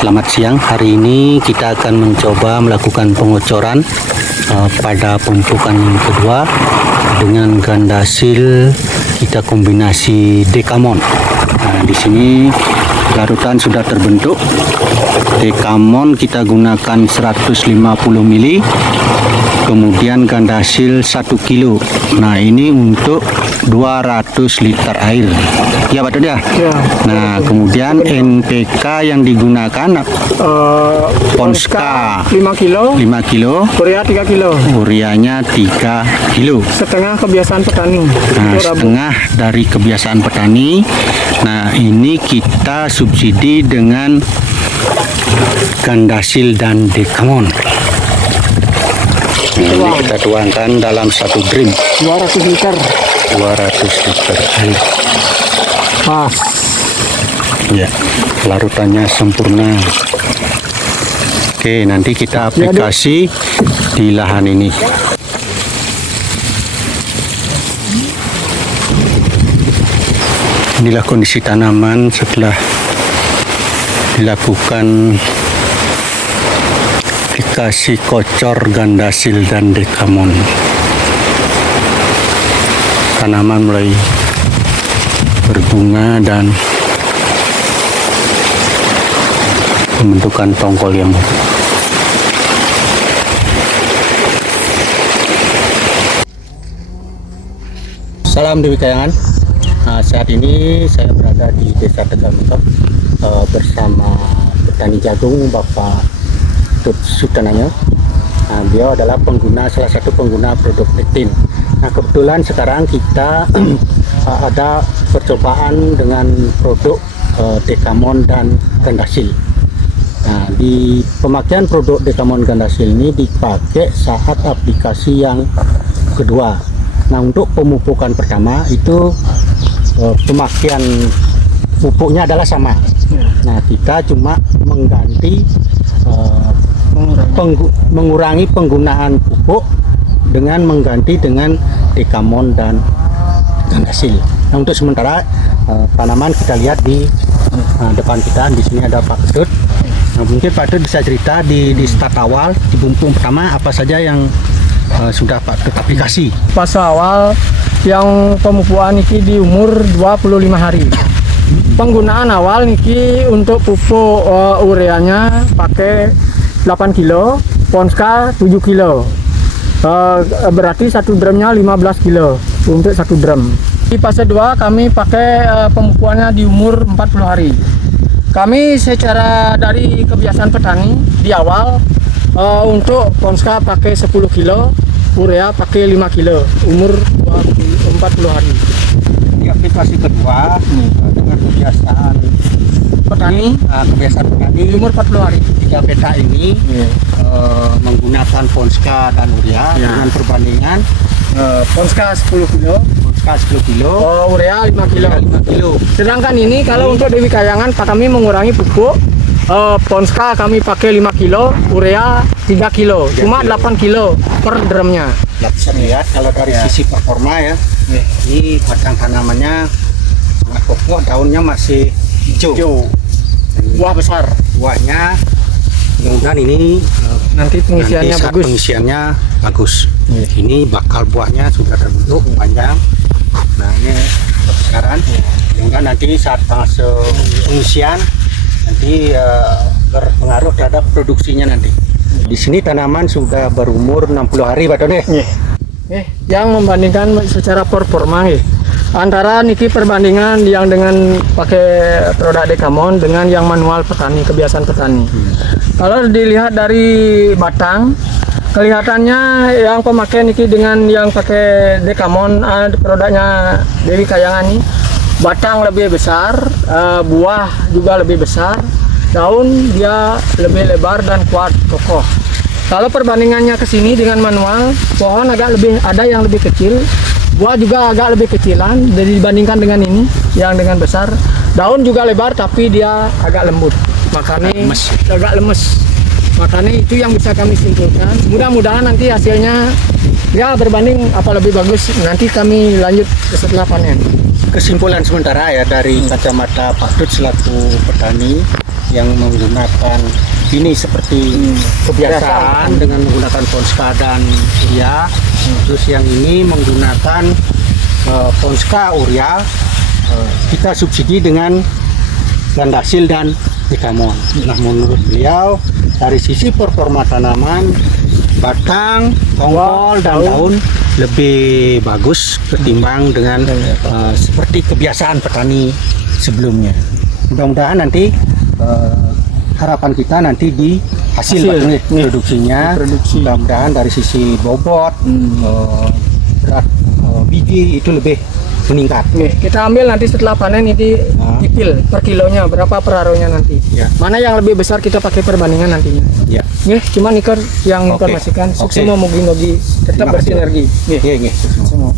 Selamat siang. Hari ini kita akan mencoba melakukan pengocoran pada pemupukan yang kedua dengan gandasil kita kombinasi Dekamon. Nah, di sini larutan sudah terbentuk. Dekamon kita gunakan 150 mili, kemudian gandasil 1 kilo. Nah, ini untuk 200 liter air. Ya, Pak Dodi ya? Ya. Nah, kemudian NPK yang digunakan Ponska 5 kilo, 5 kilo, urea 3 kilo. urianya 3 kilo. Setengah kebiasaan petani. Nah, Untuk Rabu. setengah dari kebiasaan petani. Nah, ini kita subsidi dengan gandasil dan Dekamon. Nah, ini kita tuangkan dalam 1 drum 200 liter. 200 liter air. Pas. Ya, larutannya sempurna. Oke, nanti kita aplikasi di lahan ini. Inilah kondisi tanaman setelah dilakukan aplikasi kocor gandasil dan Dekamon. Tanaman mulai berbunga dan pembentukan tongkol yang baru. Salam Dewi Kayangan. Nah, saat ini saya berada di Desa Tegal Mentok bersama petani jagung Bapak Tut Sutananya. Nah, beliau adalah salah satu pengguna produk Pektin. Nah, kebetulan sekarang kita ada percobaan dengan produk Dekamon dan gandasil. Nah, di pemakaian produk Dekamon gandasil ini dipakai saat aplikasi yang kedua. Nah, untuk pemupukan pertama itu pemakaian pupuknya adalah sama. Nah, kita cuma mengganti mengurangi penggunaan pupuk dengan mengganti dengan Dekamon dan gandasil. Nah, untuk sementara tanaman kita lihat di depan kita. Di sini ada Pak Tut. Nah, mungkin Pak Tut bisa cerita di start awal di pupuk pertama apa saja yang sudah Pak Tut aplikasi. Pas awal yang pemupukan niki di umur 25 hari. Penggunaan awal niki untuk pupuk ureanya pakai 8 kilo, Ponska 7 kilo. Berarti satu drumnya 15 kilo untuk satu drum. Di fase 2 kami pakai pemupukannya di umur 40 hari. Kami secara dari kebiasaan petani di awal untuk Ponska pakai 10 kilo, urea pakai 5 kilo, umur 40 hari. Di aplikasi kedua dengan kebiasaan Petani kebiasaan petani di umur 40 hari. 3 peta ini menggunakan Ponska dan urea dengan perbandingan Ponska 10 kilo, Ponska 10 kilo, urea 5 kilo. 5 kilo. Sedangkan ini kalau untuk Dewi Kayangan kami mengurangi pupuk. Ponska kami pakai 5 kilo, urea 3 kilo, cuma 8 kilo per drumnya. Bisa lihat kalau dari sisi performa ya, ini batang tanamannya sangat kokoh, daunnya masih hijau. Buah besar. Buahnya mudah-mudahan ini Nanti pengisiannya saat bagus. pengisiannya bagus. Ini bakal buahnya sudah terbentuk panjang. Nah, ini sekarang mudah nanti saat fase pengisian nanti berpengaruh terhadap produksinya nanti. Di sini tanaman sudah berumur 60 hari, Pak Dodi. Yang membandingkan secara performa antara niki perbandingan yang dengan pakai produk Dekamon dengan yang manual petani, kebiasaan petani. Kalau dilihat dari batang, kelihatannya yang pemakai niki dengan yang pakai Dekamon, produknya Dewi Kayangan ini, batang lebih besar, buah juga lebih besar, daun dia lebih lebar dan kuat kokoh. Kalau perbandingannya ke sini dengan manual, pohon agak lebih ada yang lebih kecil, buah juga agak lebih kecilan dibandingkan dengan ini yang dengan besar. Daun juga lebar tapi dia agak lembut, makanya agak lemes. Makanya itu yang bisa kami simpulkan. Mudah-mudahan nanti hasilnya ya berbanding apa lebih bagus. Nanti kami lanjut setelah panen. Kesimpulan sementara ya dari kacamata Pak Tut selaku petani, yang menggunakan ini seperti kebiasaan dengan menggunakan Ponska dan urea. Terus yang ini menggunakan Ponska urea, kita subsidi dengan Gandasil dan Dekamon. Nah, menurut beliau dari sisi performa tanaman, batang, tongkol dan daun lebih bagus ketimbang dengan seperti kebiasaan petani sebelumnya. Mudah-mudahan nanti harapan kita nanti di hasil produksinya, mudah-mudahan dari sisi bobot, berat biji itu lebih meningkat. Nih, kita ambil nanti setelah panen ini dipil per kilonya berapa peraruhnya nanti. Ya. Mana yang lebih besar kita pakai perbandingan nantinya. Ya. Nih, cuma Niker yang informasikan. Sukses mau mugi tetap Terima kasih. bersinergi. Iya, iya. Semua.